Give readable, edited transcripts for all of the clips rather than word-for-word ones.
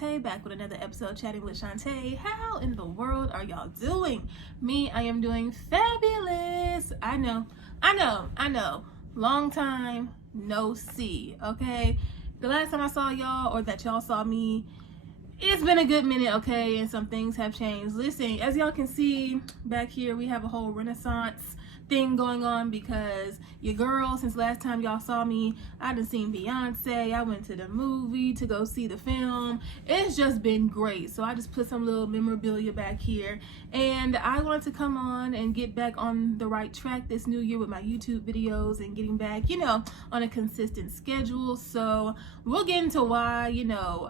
Chanté, back with another episode chatting with Chanté. How in the world are y'all doing? Me, I am doing fabulous. I know. Long time no see, okay? The last time I saw y'all, or that y'all saw me, it's been a good minute, okay? And some things have changed. Listen, as y'all can see back here, we have a whole Renaissance thing going on because your girl, since last time y'all saw me, I done seen Beyonce, I went to the movie to go see the film. It's just been great. So I just put some little memorabilia back here, and I wanted to come on and get back on the right track this new year with my YouTube videos and getting back, on a consistent schedule. So we'll get into why,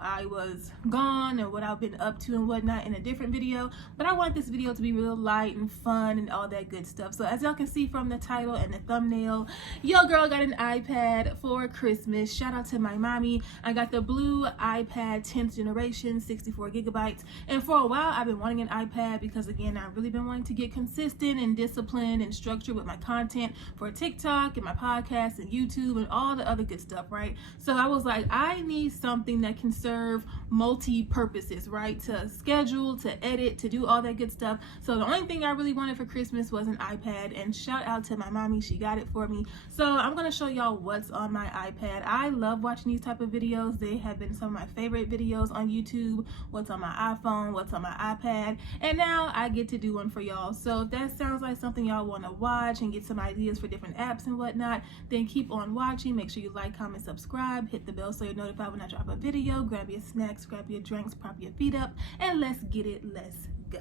I was gone and what I've been up to and whatnot in a different video, but I want this video to be real light and fun and all that good stuff. So as y'all can see from the title and the thumbnail, your girl got an iPad for Christmas. Shout out to my mommy. I got the blue iPad 10th generation, 64 gigabytes, and for a while I've been wanting an iPad because, again, I've really been wanting to get consistent and disciplined and structured with my content for TikTok and my podcast and YouTube and all the other good stuff, right? So I was like, I need something that can serve multi-purposes, right? To schedule, to edit, to do all that good stuff. So the only thing I really wanted for Christmas was an iPad, and shout out to my mommy, she got it for me. So I'm going to show y'all what's on my iPad. I love watching these type of videos. They have been some of my favorite videos on YouTube. What's on my iPhone, what's on my iPad, and now I get to do one for y'all. So if that sounds like something y'all want to watch and get some ideas for different apps and whatnot, then keep on watching. Make sure you like, comment, subscribe, hit the bell so you're notified when I drop a video. Grab your snacks, grab your drinks, prop your feet up, and let's get it. Let's go.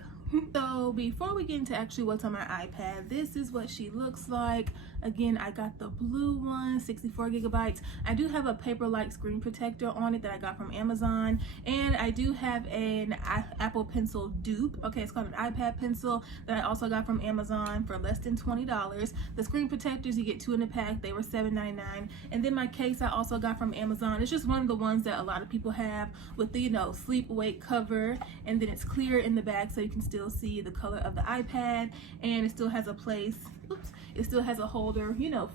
So before we get into actually what's on my iPad, this is what she looks like. Again, I got the blue one, 64 gigabytes. I do have a paper-like screen protector on it that I got from Amazon, and I do have an Apple Pencil dupe. Okay, it's called an iPad pencil that I also got from Amazon for less than $20. The screen protectors, you get 2 in a pack. They were $7.99. And then my case I also got from Amazon. It's just one of the ones that a lot of people have with the, sleep-awake cover, and then it's clear in the back so you can still see the color of the iPad, and it still has a place, it still has a holder,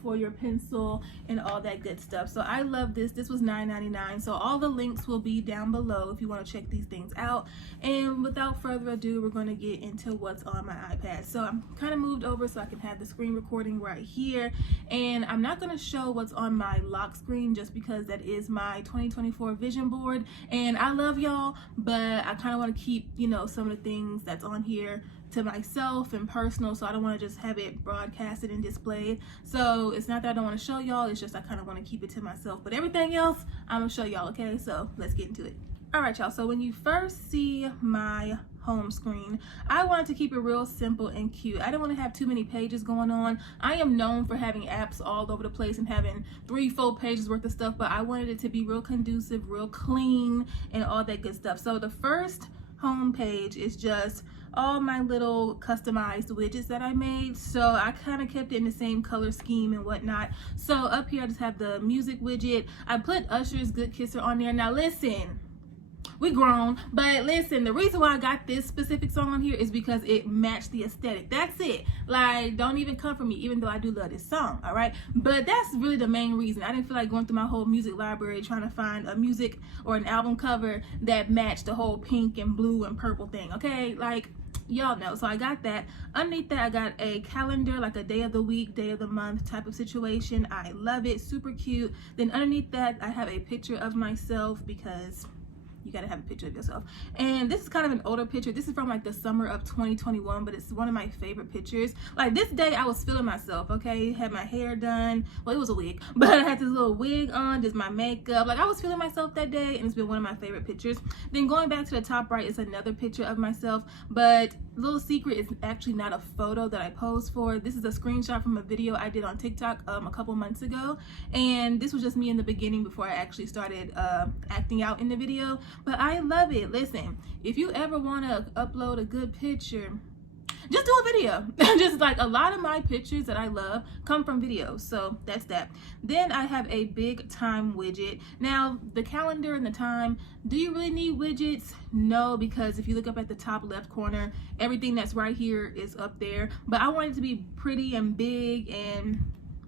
for your pencil and all that good stuff. So I love this. This was $9.99. So all the links will be down below if you want to check these things out. And without further ado, we're going to get into what's on my iPad. So I'm kind of moved over so I can have the screen recording right here, and I'm not going to show what's on my lock screen just because that is my 2024 vision board, and I love y'all, but I kind of want to keep some of the things that's on here to myself and personal, so I don't want to just have it broadcasted and displayed. So it's not that I don't want to show y'all, it's just I kind of want to keep it to myself, but everything else I'm gonna show y'all. Okay, so let's get into it. All right, y'all, so when you first see my home screen, I wanted to keep it real simple and cute. I didn't want to have too many pages going on. I am known for having apps all over the place and having 3-4 pages worth of stuff, but I wanted it to be real conducive, real clean, and all that good stuff. So the first home page is just all my little customized widgets that I made. So I kind of kept it in the same color scheme and whatnot. So up here I just have the music widget. I put Usher's Good Kisser on there. Now listen, we grown, but listen, the reason why I got this specific song on here is because it matched the aesthetic. That's it. Like, don't even come for me, even though I do love this song, all right? But that's really the main reason. I didn't feel like going through my whole music library trying to find a music or an album cover that matched the whole pink and blue and purple thing, okay? Like, y'all know. So I got that. Underneath that I got a calendar, like a day of the week, day of the month type of situation. I love it, super cute. Then underneath that I have a picture of myself because you gotta have a picture of yourself. And this is kind of an older picture. This is from like the summer of 2021, but it's one of my favorite pictures. Like this day I was feeling myself, okay? Had my hair done. Well, it was a wig, but I had this little wig on, just my makeup. Like I was feeling myself that day, and it's been one of my favorite pictures. Then going back to the top right is another picture of myself, but little secret, is actually not a photo that I posed for. This is a screenshot from a video I did on TikTok a couple months ago, and this was just me in the beginning before I actually started acting out in the video. But I love it. Listen, if you ever want to upload a good picture, just do a video. Just like a lot of my pictures that I love come from videos, so that's that. Then I have a big time widget. Now the calendar and the time, do you really need widgets? No, because if you look up at the top left corner, everything that's right here is up there, but I want it to be pretty and big and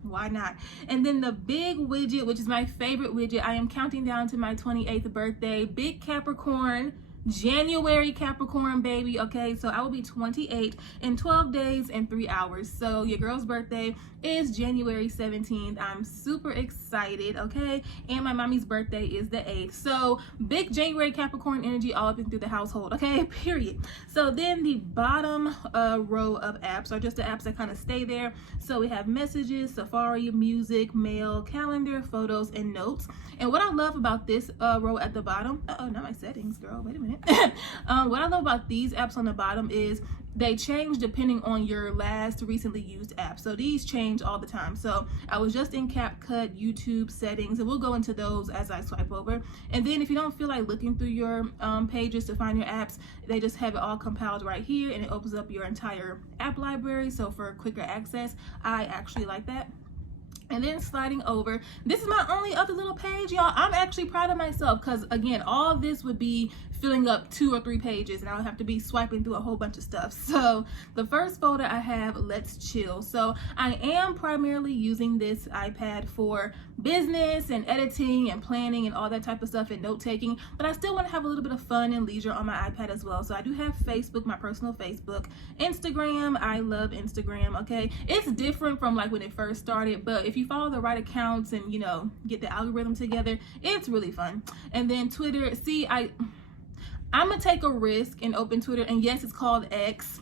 why not? And then the big widget, which is my favorite widget, I am counting down to my 28th birthday. Big Capricorn, January Capricorn, baby. Okay, so I will be 28 in 12 days and 3 hours. So your girl's birthday is January 17th. I'm super excited. Okay, and my mommy's birthday is the 8th. So big January Capricorn energy all up and through the household. Okay, period. So then the bottom row of apps are just the apps that kind of stay there. So we have messages, Safari, music, mail, calendar, photos, and notes. And what I love about this row at the bottom, not my settings, girl, wait a minute. What I love about these apps on the bottom is they change depending on your last recently used app. So these change all the time. So I was just in CapCut, YouTube settings, and we'll go into those as I swipe over. And then if you don't feel like looking through your pages to find your apps, they just have it all compiled right here, and it opens up your entire app library. So for quicker access, I actually like that. And then sliding over, this is my only other little page, y'all. I'm actually proud of myself because, again, all this would be filling up 2 or 3 pages and I would have to be swiping through a whole bunch of stuff. So the first folder I have, Let's Chill. So I am primarily using this iPad for business and editing and planning and all that type of stuff and note taking, but I still want to have a little bit of fun and leisure on my iPad as well. So I do have Facebook, my personal Facebook, Instagram. I love Instagram. Okay, it's different from like when it first started, but if you follow the right accounts and, you know, get the algorithm together, it's really fun. And then Twitter, see, I'm gonna take a risk and open Twitter, and yes, it's called X,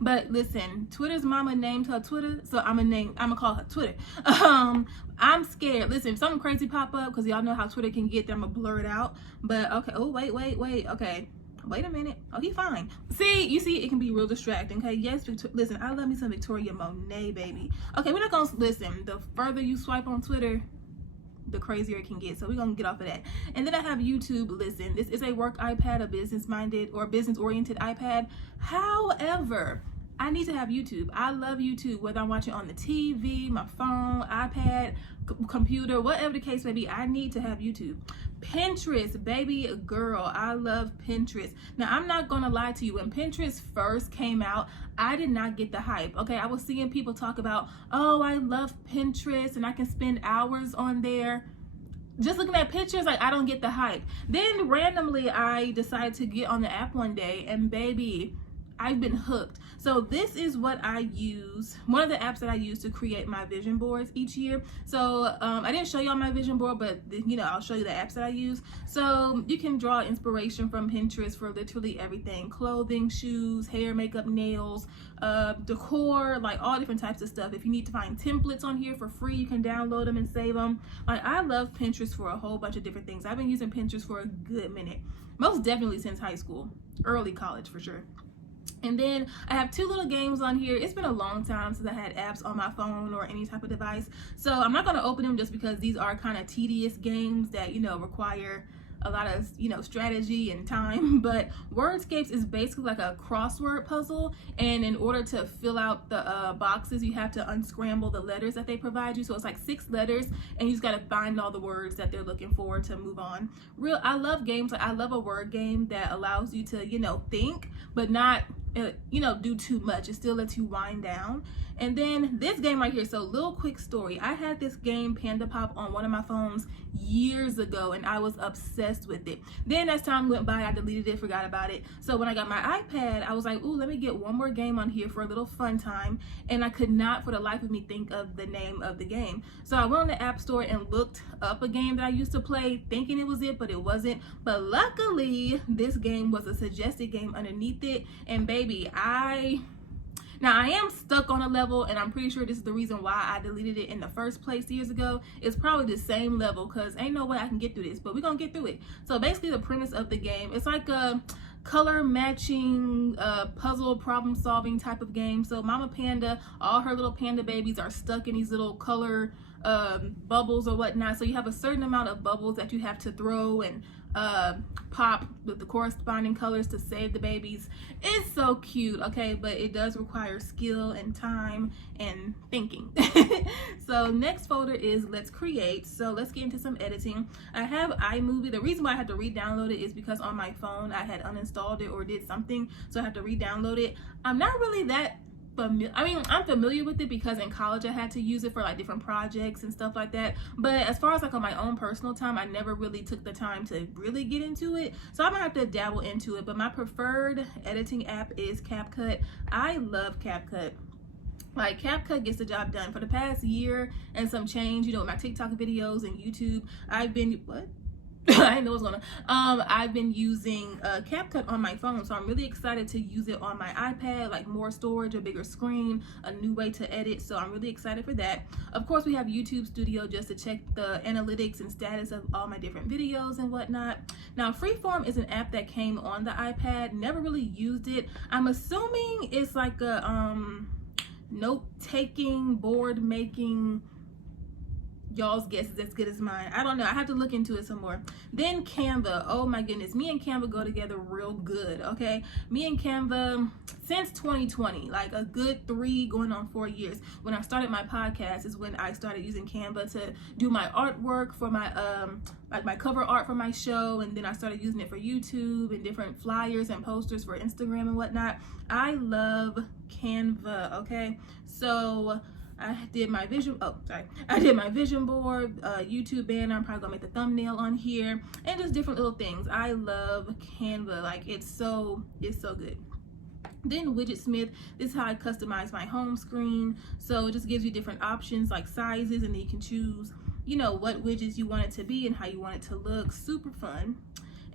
but listen, Twitter's mama named her Twitter, so I'm gonna call her Twitter. I'm scared. Listen, if something crazy pop up, because y'all know how Twitter can get, then I'm gonna blur it out. But okay, oh wait, okay. Wait a minute. Oh, he fine. See, you see, it can be real distracting. Okay, yes, listen, I love me some Victoria Monet, baby. Okay, we're not gonna listen. The further you swipe on Twitter, the crazier it can get. So we're gonna get off of that. And then I have YouTube. Listen, this is a work iPad, a business-minded or business-oriented iPad. However, I need to have YouTube. I love YouTube, whether I'm watching on the TV, my phone, iPad, computer, whatever the case may be. I need to have YouTube. Pinterest, baby girl, I love Pinterest. Now, I'm not gonna lie to you. When Pinterest first came out, I did not get the hype. Okay, I was seeing people talk about, oh, I love Pinterest and I can spend hours on there. Just looking at pictures, like, I don't get the hype. Then randomly, I decided to get on the app one day, and baby, I've been hooked. So this is what I use, one of the apps that I use to create my vision boards each year. So I didn't show y'all my vision board, but you know, I'll show you the apps that I use. So you can draw inspiration from Pinterest for literally everything: clothing, shoes, hair, makeup, nails, decor, like all different types of stuff. If you need to find templates on here for free, you can download them and save them. Like, I love Pinterest for a whole bunch of different things. I've been using Pinterest for a good minute, most definitely since high school, early college for sure. And then I have 2 little games on here. It's been a long time since I had apps on my phone or any type of device, so I'm not going to open them just because these are kind of tedious games that, you know, require a lot of, you know, strategy and time. But Wordscapes is basically like a crossword puzzle, and in order to fill out the boxes, you have to unscramble the letters that they provide you. So it's like 6 letters, and you just got to find all the words that they're looking for to move on. I love games. Like, I love a word game that allows you to, you know, think, but not, you know, do too much. It still lets you wind down. And then this game right here. So, little quick story. I had this game, Panda Pop, on one of my phones years ago, and I was obsessed with it. Then as time went by, I deleted it, forgot about it. So when I got my iPad, I was like, ooh, let me get one more game on here for a little fun time. And I could not for the life of me think of the name of the game. So I went on the App Store and looked up a game that I used to play, thinking it was it, but it wasn't. But luckily, this game was a suggested game underneath it. And baby, Now, I am stuck on a level, and I'm pretty sure this is the reason why I deleted it in the first place years ago. It's probably the same level, because ain't no way I can get through this, but we're going to get through it. So basically, the premise of the game, it's like a color matching puzzle problem solving type of game. So Mama Panda, all her little panda babies are stuck in these little color bubbles or whatnot. So you have a certain amount of bubbles that you have to throw and pop with the corresponding colors to save the babies. It's so cute, okay, but it does require skill and time and thinking. So next folder is Let's Create. So let's get into some editing. I have iMovie. The reason why I had to re-download it is because on my phone I had uninstalled it or did something, so I had to re-download it. I'm not really that I'm familiar with it because in college I had to use it for like different projects and stuff like that. But as far as like on my own personal time, I never really took the time to really get into it. So I'm gonna have to dabble into it. But my preferred editing app is CapCut. I love CapCut. Like, CapCut gets the job done. For the past year and some change, you know, with my TikTok videos and YouTube, I've been, what? I didn't know what's going on. I've been using CapCut on my phone, so I'm really excited to use it on my iPad, like more storage, a bigger screen, a new way to edit, so I'm really excited for that. Of course, we have YouTube Studio just to check the analytics and status of all my different videos and whatnot. Now, Freeform is an app that came on the iPad, never really used it. I'm assuming it's like a note-taking, board-making. Y'all's guess is as good as mine. I don't know. I have to look into it some more. Then Canva. Oh my goodness. Me and Canva go together real good, okay? Me and Canva since 2020, like a good 3 going on 4 years. When I started my podcast is when I started using Canva to do my artwork for my like my cover art for my show, and then I started using it for YouTube and different flyers and posters for Instagram and whatnot. I love Canva, okay? So I did my vision board, YouTube banner. I'm probably gonna make the thumbnail on here, and just different little things. I love Canva. Like, it's so good. Then Widgetsmith, this is how I customize my home screen. So it just gives you different options like sizes, and then you can choose, you know, what widgets you want it to be and how you want it to look. Super fun.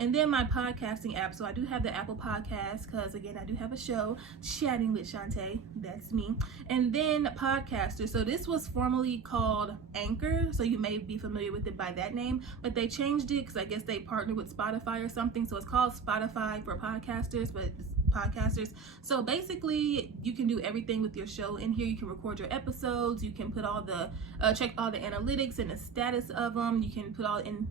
And then my podcasting app. So I do have the Apple Podcast because, again, I do have a show, Chatting with Chanté. That's me. And then Podcaster. So this was formerly called Anchor. So you may be familiar with it by that name. But they changed it because I guess they partnered with Spotify or something. So it's called Spotify for podcasters, but it's podcasters. So basically, you can do everything with your show in here. You can record your episodes. You can put all the, check all the analytics and the status of them. You can put all in...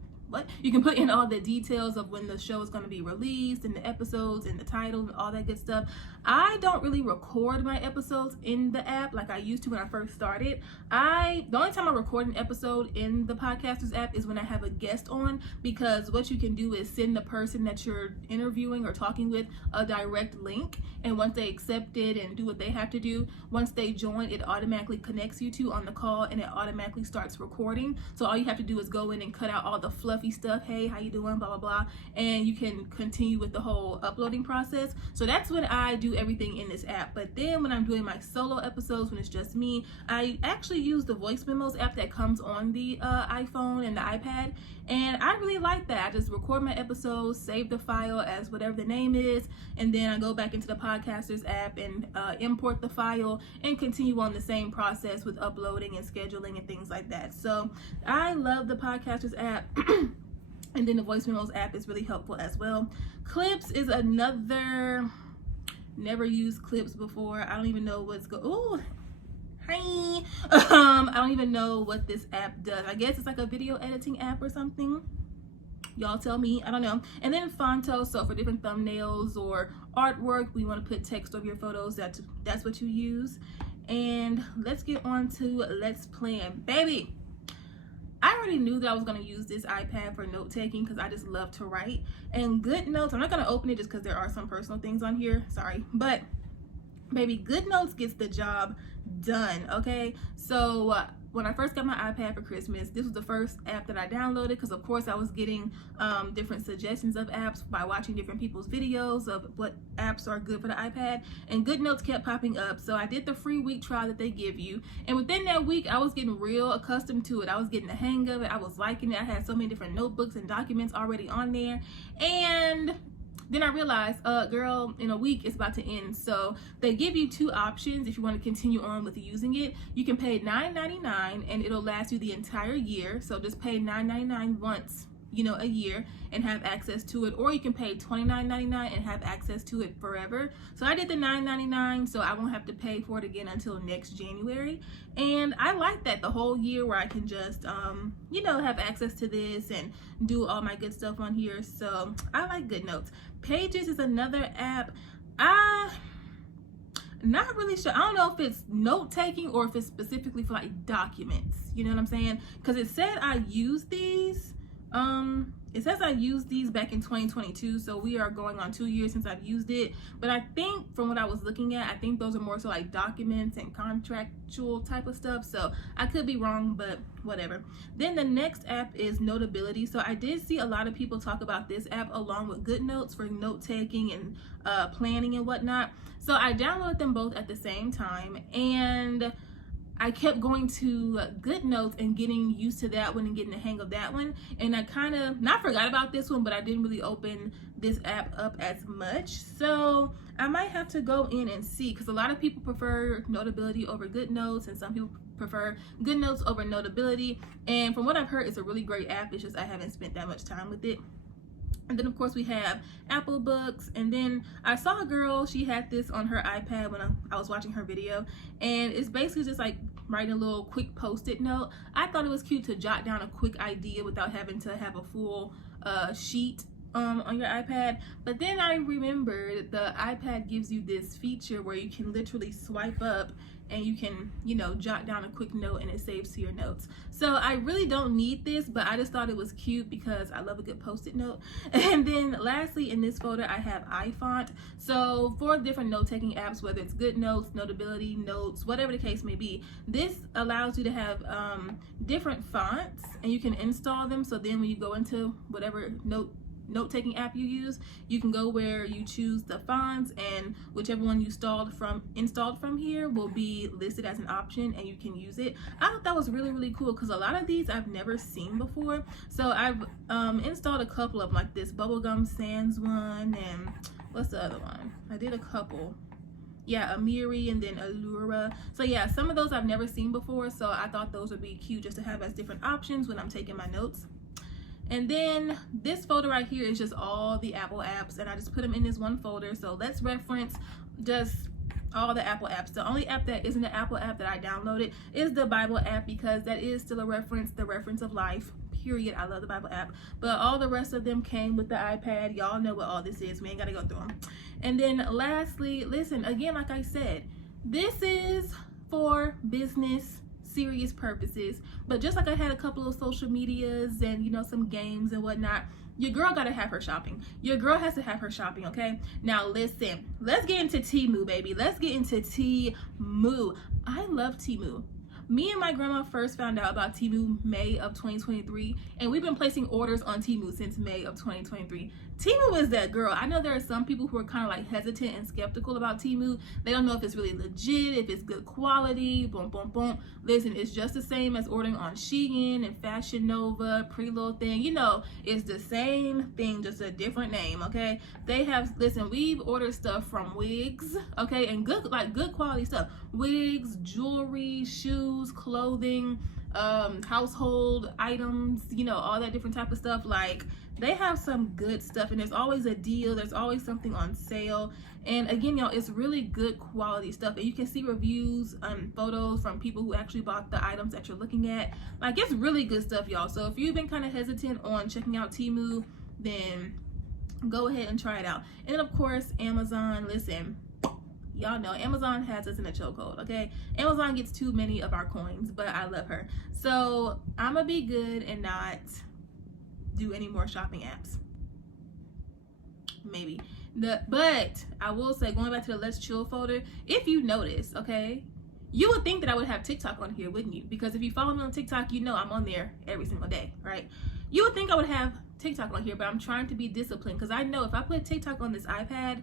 You can put in all the details of when the show is going to be released and the episodes and the title and all that good stuff. I don't really record my episodes in the app like I used to when I first started. The only time I record an episode in the Podcasters app is when I have a guest on, because what you can do is send the person that you're interviewing or talking with a direct link, and once they accept it and do what they have to do, once they join, it automatically connects you to on the call, and it automatically starts recording. So all you have to do is go in and cut out all the fluffy stuff. Hey, how you doing? Blah, blah, blah. And you can continue with the whole uploading process. So that's when I do everything in this app. But then when I'm doing my solo episodes, when it's just me, I actually use the voice memos app that comes on the iPhone and the iPad. And I really like that. I just record my episodes, save the file as whatever the name is, and then I go back into the Podcasters app and import the file and continue on the same process with uploading and scheduling and things like that. So I love the Podcasters app. And then the voice memos app is really helpful as well. Clips is another, never used Clips before. I don't even know what's ooh, hi. I don't even know what this app does. I guess it's like a video editing app or something. Y'all tell me, I don't know. And then Fonto, so for different thumbnails or artwork, we want to put text over your photos, that's what you use. And let's get on to Let's Plan. Baby, I already knew that I was going to use this iPad for note-taking because I just love to write. And GoodNotes, I'm not going to open it just because there are some personal things on here, sorry. But, baby, GoodNotes gets the job done, okay? So, when I first got my iPad for Christmas, this was the first app that I downloaded because, of course, I was getting different suggestions of apps by watching different people's videos of what apps are good for the iPad, and GoodNotes kept popping up. So I did the free week trial that they give you, and within that week, I was getting real accustomed to it. I was getting the hang of it. I was liking it. I had so many different notebooks and documents already on there, and then I realized, girl, in a week it's about to end. So they give you 2 options if you want to continue on with using it. You can pay $9.99 and it'll last you the entire year. So just pay $9.99 once, you know, a year and have access to it. Or you can pay $29.99 and have access to it forever. So I did the $9.99 so I won't have to pay for it again until next January. And I like that, the whole year where I can just, you know, have access to this and do all my good stuff on here. So I like GoodNotes. Pages is another app. Not really sure. I don't know if it's note-taking or if it's specifically for like documents. You know what I'm saying? Because it said I use these. it says I used these back in 2022, so we are going on 2 years since I've used it. But I think from what I was looking at, I think those are more so like documents and contractual type of stuff. So I could be wrong, but whatever. Then the next app is Notability. So I did see a lot of people talk about this app along with GoodNotes for note taking and planning and whatnot. So I downloaded them both at the same time, and I kept going to GoodNotes and getting used to that one and getting the hang of that one. And I kind of not forgot about this one, but I didn't really open this app up as much. So I might have to go in and see, because a lot of people prefer Notability over GoodNotes, and some people prefer GoodNotes over Notability. And from what I've heard, it's a really great app. It's just I haven't spent that much time with it. And then of course we have Apple Books. And then I saw a girl, she had this on her iPad when I was watching her video, and it's basically just like writing a little quick post-it note. I thought it was cute to jot down a quick idea without having to have a full sheet on your iPad. But then I remembered the iPad gives you this feature where you can literally swipe up and you can, you know, jot down a quick note and it saves to your notes. So I really don't need this, but I just thought it was cute because I love a good post-it note. And then lastly, in this folder, I have iFont. So for different note-taking apps, whether it's GoodNotes, Notability, Notes, whatever the case may be, this allows you to have different fonts, and you can install them. So then when you go into whatever note-taking app you use, you can go where you choose the fonts, and whichever one you installed from here will be listed as an option, and you can use it. I thought that was really, really cool because a lot of these I've never seen before. So I've installed a couple of them, like this Bubblegum Sands one, and what's the other one? I did a couple. Yeah, Amiri and then Allura. So yeah, some of those I've never seen before, so I thought those would be cute just to have as different options when I'm taking my notes. And then this folder right here is just all the Apple apps, and I just put them in this one folder. So let's reference just all the Apple apps. The only app that isn't an Apple app that I downloaded is the Bible app, because that is still a reference, the reference of life, period. I love the Bible app. But all the rest of them came with the iPad. Y'all know what all this is. We ain't got to go through them. And then lastly, listen, again, like I said, this is for business, serious purposes. But just like I had a couple of social medias and, you know, some games and whatnot, your girl gotta have her shopping. Your girl has to have her shopping, okay? Now listen, let's get into Temu, baby. Let's get into Temu. I love Temu. Me and my grandma first found out about Temu May of 2023, and we've been placing orders on Temu since May of 2023. Temu is that girl. I know there are some people who are kind of like hesitant and skeptical about Temu. They don't know if it's really legit, if it's good quality, boom, boom, boom. Listen, it's just the same as ordering on Shein and Fashion Nova, Pretty Little Thing. You know, it's the same thing, just a different name, okay? They have, listen, we've ordered stuff from wigs, okay, and good quality stuff. Wigs, jewelry, shoes, clothing, household items, you know, all that different type of stuff. Like, they have some good stuff, and there's always a deal, there's always something on sale. And again, y'all, it's really good quality stuff, and you can see reviews, photos from people who actually bought the items that you're looking at. Like, it's really good stuff, y'all. So if you've been kind of hesitant on checking out Temu, then go ahead and try it out. And then of course, Amazon. Listen, y'all know Amazon has us in a chokehold, okay? Amazon gets too many of our coins, but I love her. So I'm gonna be good and not do any more shopping apps. Maybe. But I will say, going back to the Let's Chill folder, if you notice, okay, you would think that I would have TikTok on here, wouldn't you? Because if you follow me on TikTok, you know I'm on there every single day, right? You would think I would have TikTok on here, but I'm trying to be disciplined, because I know if I put TikTok on this iPad,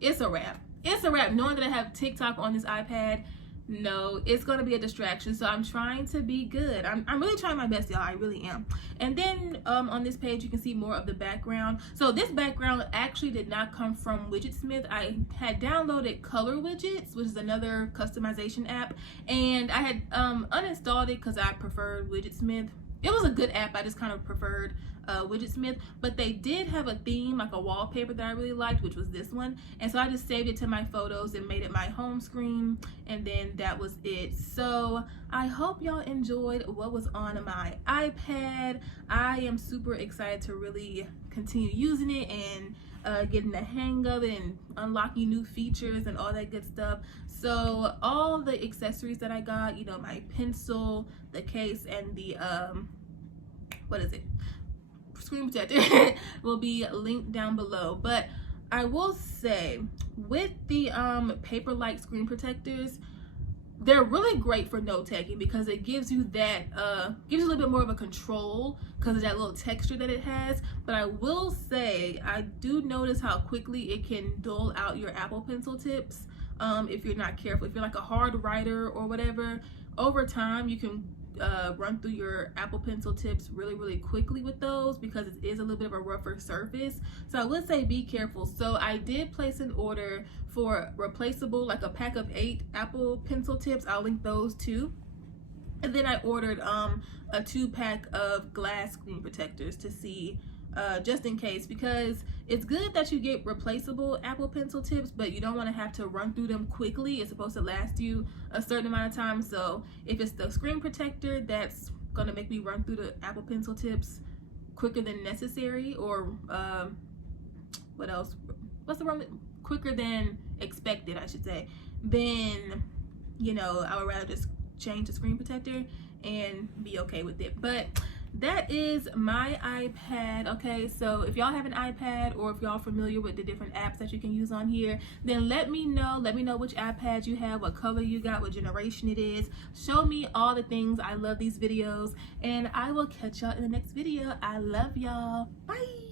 it's a wrap. It's a wrap. Knowing that I have TikTok on this iPad, no, it's going to be a distraction. So I'm trying to be good. I'm really trying my best, y'all. I really am. And then on this page, you can see more of the background. So this background actually did not come from Widgetsmith. I had downloaded Color Widgets, which is another customization app, and I had uninstalled it because I preferred Widgetsmith. It was a good app. I just kind of preferred Widgetsmith, but they did have a theme, like a wallpaper that I really liked, which was this one. And so I just saved it to my photos and made it my home screen, and then that was it. So I hope y'all enjoyed what was on my iPad. I am super excited to really continue using it and getting the hang of it and unlocking new features and all that good stuff. So all the accessories that I got, you know, my pencil, the case, and the what is it, screen protector will be linked down below. But I will say, with the paper-like screen protectors, they're really great for note taking because it gives you that gives you a little bit more of a control because of that little texture that it has. But I will say, I do notice how quickly it can dull out your Apple Pencil tips if you're not careful. If you're like a hard writer or whatever, over time you can run through your Apple Pencil tips really quickly with those because it is a little bit of a rougher surface. So I would say be careful. So I did place an order for replaceable, like a pack of 8 Apple Pencil tips. I'll link those too. And then I ordered a 2-pack of glass screen protectors to see just in case, because it's good that you get replaceable Apple Pencil tips, but you don't want to have to run through them quickly. It's supposed to last you a certain amount of time. So if it's the screen protector that's gonna make me run through the Apple Pencil tips quicker than necessary, or what else? What's the wrong? Quicker than expected, I should say. Then, you know, I would rather just change the screen protector and be okay with it. But that is my iPad. Okay, so if y'all have an iPad, or if y'all familiar with the different apps that you can use on here, then let me know which iPad you have, what color you got, what generation it is. Show me all the things. I love these videos, and I will catch y'all in the next video. I love y'all. Bye.